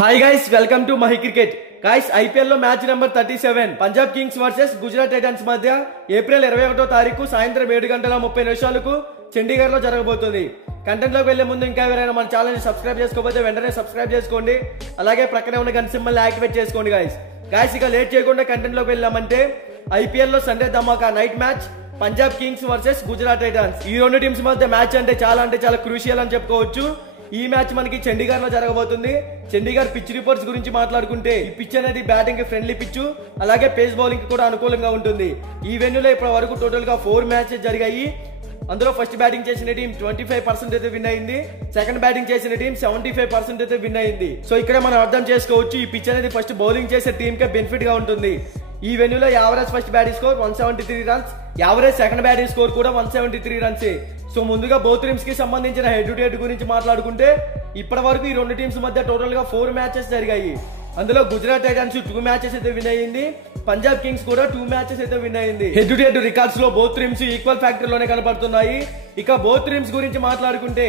Hi guys, welcome to Mahi cricket. Guys, IPL లో match number 37 Punjab kings versus Gujarat titans మధ్య April 21వ తారీఖు సాయంత్రం 7:30 చండీగఢ్ లో జరగబోతుంది. కంటెంట్ లోకి వెళ్లే ముందు ఇంకా ఎవరైనా మన ఛానల్ ని సబ్స్క్రైబ్ చేసుకోకపోతే వెంటనే సబ్స్క్రైబ్ చేసుకోండి. అలాగే ప్రక్కనే ఉన్న గంట సింబల్ యాక్టివేట్ చేసుకోండి. గైస్ ఇక లేట్ చేయకుండా కంటెంట్ లోకి వెళ్ళామంటే ఐపీఎల్ లో సండే ధమాకా night match Punjab kings versus Gujarat titans. ఈ రెండు టీమ్స్ మధ్య మ్యాచ్ అంటే చాలా క్రూషియల్ అని చెప్పుకోవచ్చు. ఈ మ్యాచ్ మనకి చండీగఢ్ లో జరగబోతుంది. చండీగఢ్ పిచ్ రిపోర్ట్స్ గురించి మాట్లాడుకుంటే ఈ పిచ్ అనేది బ్యాటింగ్ కి ఫ్రెండ్లీ పిచ్, అలాగే పేస్ బౌలింగ్ కి కూడా అనుకూలంగా ఉంటుంది. ఈ వెన్యూలో ఇప్పటి వరకు టోటల్ గా 4 మ్యాచెస్ జరిగాయి. అందులో ఫస్ట్ బ్యాటింగ్ చేసిన టీం 25% అయితే విన్ అయింది. సెకండ్ బ్యాటింగ్ చేసిన టీం 75% అయితే విన్ అయింది. సో ఇక్కడ మనం అర్థం చేసుకోవచ్చు, ఈ పిచ్ అనేది ఫస్ట్ బౌలింగ్ చేసే టీం కే బెనిఫిట్ గా ఉంటుంది. ఈ వెన్యూలో average first batting score 173 runs, average second batting score కూడా 173 రన్స్. సో ముందుగా బోత్ టీమ్స్ కి సంబంధించిన హెడ్ టు హెడ్ గురించి మాట్లాడుకుంటే ఇప్పటి వరకు ఈ రెండు టీమ్స్ మధ్య టోటల్ గా 4 మ్యాచెస్ జరిగాయి. అందులో గుజరాత్ టైటన్స్ 2 మ్యాచెస్ అయితే విన్ అయ్యింది. పంజాబ్ కింగ్స్ కూడా 2 మ్యాచెస్ అయితే విన్ అయ్యింది. హెడ్ టు హెడ్ రికార్డ్స్ లో బోత్ టీమ్స్ ఈక్వల్ ఫ్యాక్టర్ లోనే కనబడుతున్నాయి. ఇక బోత్ టీమ్స్ గురించి మాట్లాడుకుంటే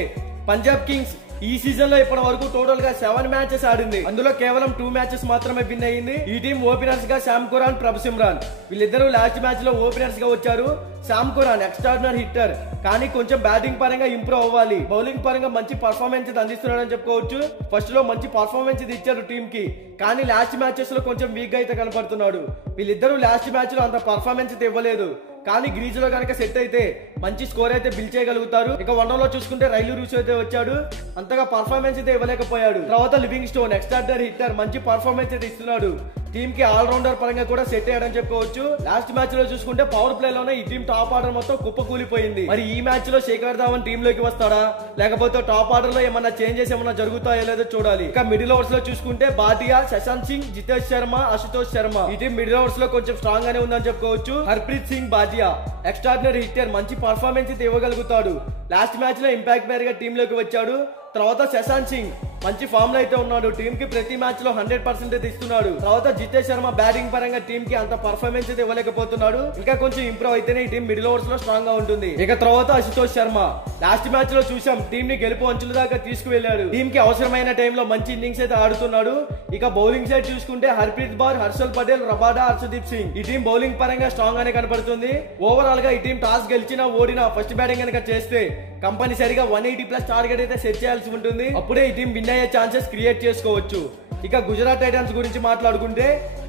పంజాబ్ కింగ్స్ ఈ సీజన్ లో ఇప్పటి వరకు టోటల్ గా 7 మ్యాచెస్ ఆడింది. అందులో కేవలం 2 మ్యాచెస్ మాత్రమే విన్ అయ్యింది. ఈ టీం ఓపెనర్స్ గా శామ్ కురాన్, ప్రభ్ సిమ్రాన్ వీళ్ళిద్దరూ లాస్ట్ మ్యాచ్ లో ఓపెనర్స్ గా వచ్చారు. శామ్ కురాన్ ఎక్స్ట్రాడినరీ హిట్టర్, కానీ కొంచెం బ్యాటింగ్ పరంగా ఇంప్రూవ్ అవ్వాలి. బౌలింగ్ పరంగా మంచి పర్ఫార్మెన్స్ అందిస్తున్నాడని చెప్పుకోవచ్చు. ఫస్ట్ లో మంచి పర్ఫార్మెన్స్ ఇచ్చారు టీం కి, కానీ లాస్ట్ మ్యాచెస్ లో కొంచెం వీక్ గా అయితే కనపడుతున్నాడు. వీళ్ళిద్దరూ లాస్ట్ మ్యాచ్ లో అంత పర్ఫార్మెన్స్ అయితే ఇవ్వలేదు, కానీ గ్రీజ్ లో కనుక సెట్ అయితే మంచి స్కోర్ అయితే బిల్డ్ చేయగలుగుతారు. ఇక వన్డౌన్ లో చూసుకుంటే రైలు రూస్ అయితే వచ్చాడు, అంతగా పర్ఫార్మెన్స్ అయితే ఇవ్వలేకపోయాడు. తర్వాత లివింగ్ స్టోన్ ఎక్స్ట్రాడినరీ హిట్టర్, మంచి పర్ఫార్మెన్స్ అయితే ఇస్తున్నాడు. టీమ్ కి ఆల్ రౌండర్ పరంగా కూడా సెట్ అయ్యాడని చెప్పుకోవచ్చు. లాస్ట్ మ్యాచ్ లో చూసుకుంటే పవర్ ప్లే లోనే ఈ టీం టాప్ ఆర్డర్ మొత్తం కుప్పకూలిపోయింది. మరి ఈ మ్యాచ్ లో శేఖర్ ధావన్ టీమ్ లోకి వస్తాడా, లేకపోతే టాప్ ఆర్డర్ లో ఏమన్నా చేంజెస్ ఏమన్నా జరుగుతాయో లేదో చూడాలి. ఇక మిడిల్ ఓవర్స్ లో చూసుకుంటే భాటియా, శశాంత్ సింగ్, జితేష్ శర్మ, అశుతోష్ శర్మ ఈ టీం మిడిల్ ఓవర్స్ లో కొంచెం స్ట్రాంగ్ గానే ఉందని చెప్పుకోవచ్చు. హర్ప్రీత్ సింగ్ భాటియా ఎక్స్ట్రాడినరీ హిట్టర్, మంచి పర్ఫార్మెన్స్ అయితే ఇవ్వగలుగుతాడు. లాస్ట్ మ్యాచ్ లో ఇంపాక్ట్ ప్లేయర్ గా టీమ్ లోకి వచ్చాడు. తర్వాత శశాంత్ సింగ్ మంచి ఫామ్ లో అయితే ఉన్నాడు. టీమ్ కి ప్రతి మ్యాచ్ లో 100% అయితే ఇస్తున్నాడు. తర్వాత జితేష్ శర్మ బ్యాటింగ్ పరంగా టీమ్ కి అంత పర్ఫార్మెన్స్ అయితే ఇవ్వలేకపోతున్నాడు. ఇంకా కొంచెం ఇంప్రూవ్ అయితేనే ఈ టీం మిడిల్ ఓవర్స్ లో స్ట్రాంగ్ గా ఉంటుంది. ఇక తర్వాత అశుతోష్ శర్మ లాస్ట్ మ్యాచ్ లో చూసాం, టీమ్ ని గెలుపు అంచుల దాకా తీసుకువెళ్లాడు. టీమ్ కి అవసరమైన టైంలో మంచి ఇన్నింగ్స్ అయితే ఆడుతున్నాడు. ఇక బౌలింగ్ సైడ్ చూసుకుంటే హర్ప్రీత్ బార్, హర్షల్ పటేల్, రబాడా, హర్షదీప్ సింగ్ ఈ టీం బౌలింగ్ పరంగా స్ట్రాంగ్ గానే కనబడుతుంది. ఓవరాల్ గా ఈ టీం టాస్ గెలిచినా ఓడినా ఫస్ట్ బ్యాటింగ్ కనుక చేస్తే కంపల్సరిగా 180+ టార్గెట్ అయితే సెట్ చేయాల్సి ఉంటుంది. అప్పుడే ఈ టీం విన్ అయ్యే ఛాన్సెస్ క్రియేట్ చేసుకోవచ్చు. ఇక గుజరాత్ టైటన్స్ గురించి మాట్లాడుకుంటే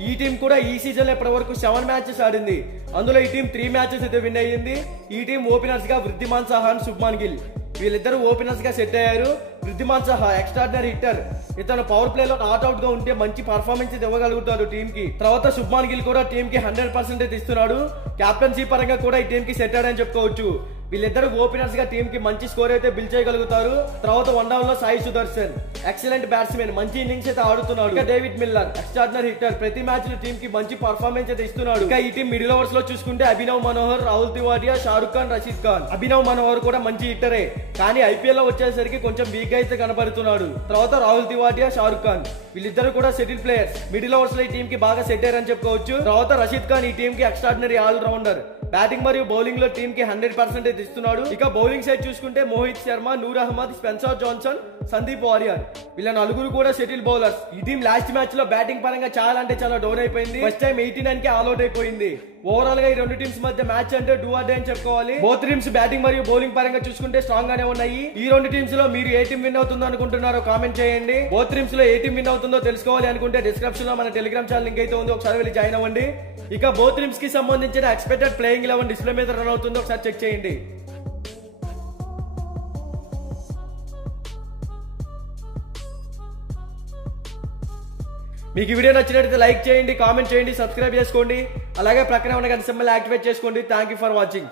ఈ టీం కూడా ఈ సీజన్ లో ఇప్పటి వరకు 7 మ్యాచెస్ ఆడింది. అందులో ఈ టీం 3 మ్యాచెస్ అయితే విన్ అయ్యింది. ఈ టీం ఓపెనర్స్ గా వృద్ధిమాన్ సాహా, శుభ్మాన్ గిల్ వీళ్ళిద్దరు ఓపెనర్స్ గా సెట్ అయ్యారు. వృద్ధిమాన్ సాహా ఎక్స్ట్రాడినరీ హిట్టర్, ఇతను పవర్ ప్లే లో నాట్ అవుట్ గా ఉంటే మంచి పర్ఫార్మెన్స్ ఇవ్వగలుగుతాడు టీమ్ కి. తర్వాత శుభ్మాన్ గిల్ కూడా టీమ్ కి 100% అయితే ఇస్తున్నాడు. కెప్టెన్సీ పరంగా కూడా ఈ టీం కి సెట్ అయ్యాడని చెప్పుకోవచ్చు. వీళ్ళిద్దరు ఓపెనర్స్ గా టీమ్ కి మంచి స్కోర్ అయితే బిల్డ్ చేయగలుగుతారు. తర్వాత వన్డౌన్ లో సాయి సుదర్శన్ ఎక్సలెంట్ బ్యాట్స్మెన్, మంచి ఇన్నింగ్స్ అయితే ఆడుతున్నాడు. ఇక డేవిడ్ మిల్లర్ ఎక్స్ట్రాడినరీ హిట్టర్, ప్రతి మ్యాచ్ లో టీమ్ కి మంచి పర్ఫార్మెన్స్ అయితే ఇస్తున్నాడు. ఇక ఈ టీం మిడిల్ ఓవర్స్ లో చూసుకుంటే అభినవ్ మనోహర్, రాహుల్ తివాటియా, షారుఖ్ ఖాన్, రషీద్ ఖాన్. అభినవ్ మనోహర్ కూడా మంచి హిట్టరే, కానీ ఐపీఎల్ లో వచ్చేసరికి కొంచెం వీక్ అయితే కనబడుతున్నాడు. తర్వాత రాహుల్ తివాటియా, షారుఖ్ ఖాన్ వీళ్ళిద్దరు కూడా సెటిల్ ప్లేయర్స్, మిడిల్ ఓవర్స్ లో ఈ టీం కి బాగా సెట్ అయ్యారని చెప్పుకోవచ్చు. తర్వాత రషీద్ ఖాన్ ఈ టీం కి ఎక్స్ట్రాడినరీ ఆల్ రౌండర్, బ్యాటింగ్ మరియు బౌలింగ్ లో టీమ్ కి 100% అయితే ఇస్తున్నాడు. ఇక బౌలింగ్ సైడ్ చూసుకుంటే మోహిత్ శర్మ, నూర్ అహ్మద్, స్పెన్సర్ జాన్సన్, సందీప్ వారియర్ వీళ్ళ నలుగురు కూడా సెటిల్ బౌలర్స్. ఈ టీం లాస్ట్ మ్యాచ్ లో బ్యాటింగ్ పరంగా చాలా డౌన్ అయిపోయింది. ఫస్ట్ టైం 89 కి ఆల్అౌట్ అయిపోయింది. ఓవరాల్ గా ఈ రెండు టీమ్స్ మధ్య మ్యాచ్ అంటే డూ ఆర్ డే అని చెప్పుకోవాలి. బోత్ టీమ్స్ బ్యాటింగ్ మరియు బౌలింగ్ పరంగా చూసుకుంటే స్ట్రాంగ్ గానే ఉన్నాయి. ఈ రెండు టీమ్స్ లో మీరు ఏ టీం విన్ అవుతుందో అనుకుంటున్నారో కామెంట్ చేయండి. బోత్ టీమ్స్ లో ఏ టీం విన్ అవుతుందో తెలుసుకోవాలి అనుకుంటే డిస్క్రిప్షన్ లో మన టెలిగ్రామ్ ఛానల్ లింక్ అయితే ఉంది, ఒకసారి వెళ్ళి జాయిన్ అవ్వండి. ఇక బోత్ టీమ్స్ కి సంబంధించిన ఎక్స్పెక్టెడ్ ప్లేయింగ్ 11 డిస్ప్లే మీద రన్ అవుతుందో ఒకసారి చెక్ చేయండి. మీకు ఈ వీడియో నచ్చినట్లయితే లైక్ చేయండి, కామెంట్ చేయండి, సబ్స్క్రైబ్ చేసుకోండి. అలాగే ప్రక్కనే ఉన్న గంట సింబల్ యాక్టివేట్ చేసుకోండి. Thank you for watching.